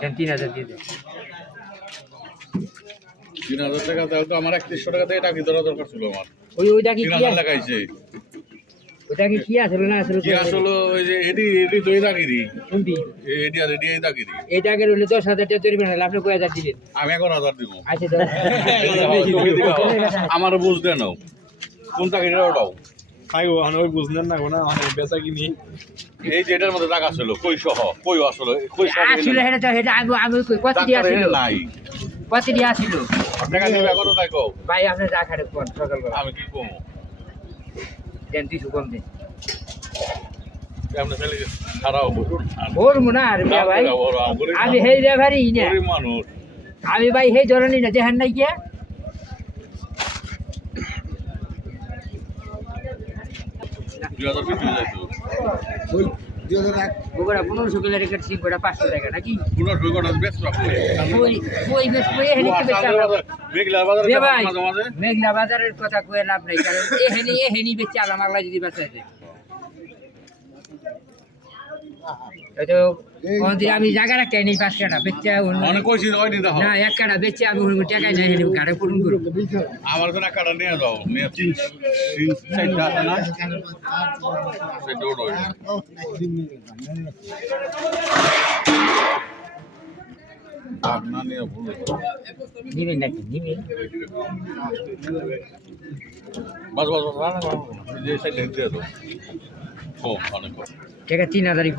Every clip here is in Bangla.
দেন তিন হাজার দিয়ে দেন। তিন হাজার টাকা তাহলে তো আমার একত্রিশশো টাকা দিয়ে টাকি ধরা দরকার ছিল আমার। ওই ওইটা কি তিন হাজার? লাগাইছে। ওইটা কি কি আসলে না আসলে কি আসলে ওই যে এটি তো এই দাগিরি কোনটি? এটি আর এটি এই দাগিরি এইটা আগে রইলে দশ হাজার টাকা জরিমানা হলে আপনি কয় হাজার দিলেন? আমি এখন হাজার দিব। আচ্ছা আমার কোন চাকরিটা ওটাও? তাই ও আমি ওই বুঝলেন না কোনো আমার বেচা কিনি। এই যে এটার মধ্যে টাকা ছিল কই সহ? কই আসলে? কই সহ আসলে এটা তো এটা আমি আমি কই কত দিয়ে আসিল? নাই। কত দিয়ে আসিল? টাকা দিবে কত তাই কও? ভাই আপনি কোন সকালবেলা আমি কি কমো? দেন কম ছেলে মনে আমি ভাই হেই ধরনি না দেখেন নাই গিয়া পনেরোশো কিলো রেখে ঠিক পাঁচশো টাকা নাকি? বেচা মেঘনা বাজারের কথা কয়ে লাভ নাই কারণ এহেনি এহেনি বেচে আলাম আগলা যদি কোনদিন আমি জায়গা রাখতে নেই পাঁচ কাটা বেচে না এক কাটা বেচে আমি টাকাই নাই গাড়ি পূরণ করব আমার কোনো কাটা নিয়ে যাও নিয়ে তিন তিন চারটা না সে দৌড় না নিয়ে ভুল হয়েছে। নিবেন নাকি নিবেন বাস বাস বাস রান্না করো যে সাইডে দিয়ে দাও অনেক। টাকা তিন হাজারই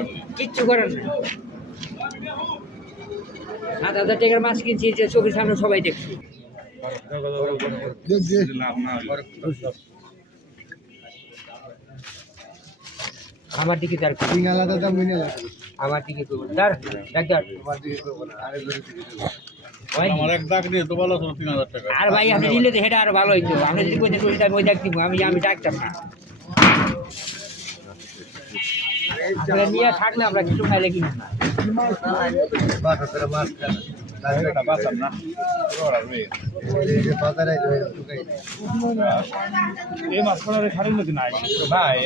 এমনি কিচ্ছু করার নাই। সাত হাজার টাকার মাছ কিনছি যে চোখের সামনে সবাই দেখছি। না। আমার দিকে তার আমার দিকে করব তার ডাক্তার ভাই, আমার এক দাগ দিয়ে তো ভালো ছিল তিন হাজার টাকা। আর ভাই আপনি নিলে তো সেটা আরও ভালো হইতো। আপনি যদি কইতে কইতে আমি ওই ডাক দিব আমি আমি ডাকতাম না। আপনারা নিয়ে থাকলে আমরা কিছু খাইলে কিনি না। এই মাছ করার খারাপ মতো নাই। ভাই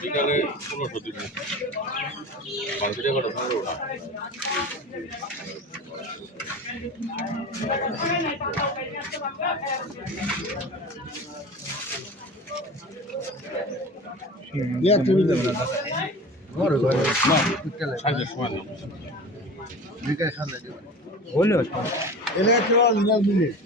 বিকালে পনেরোশো দিব মার্কেটে কটা পনেরো না না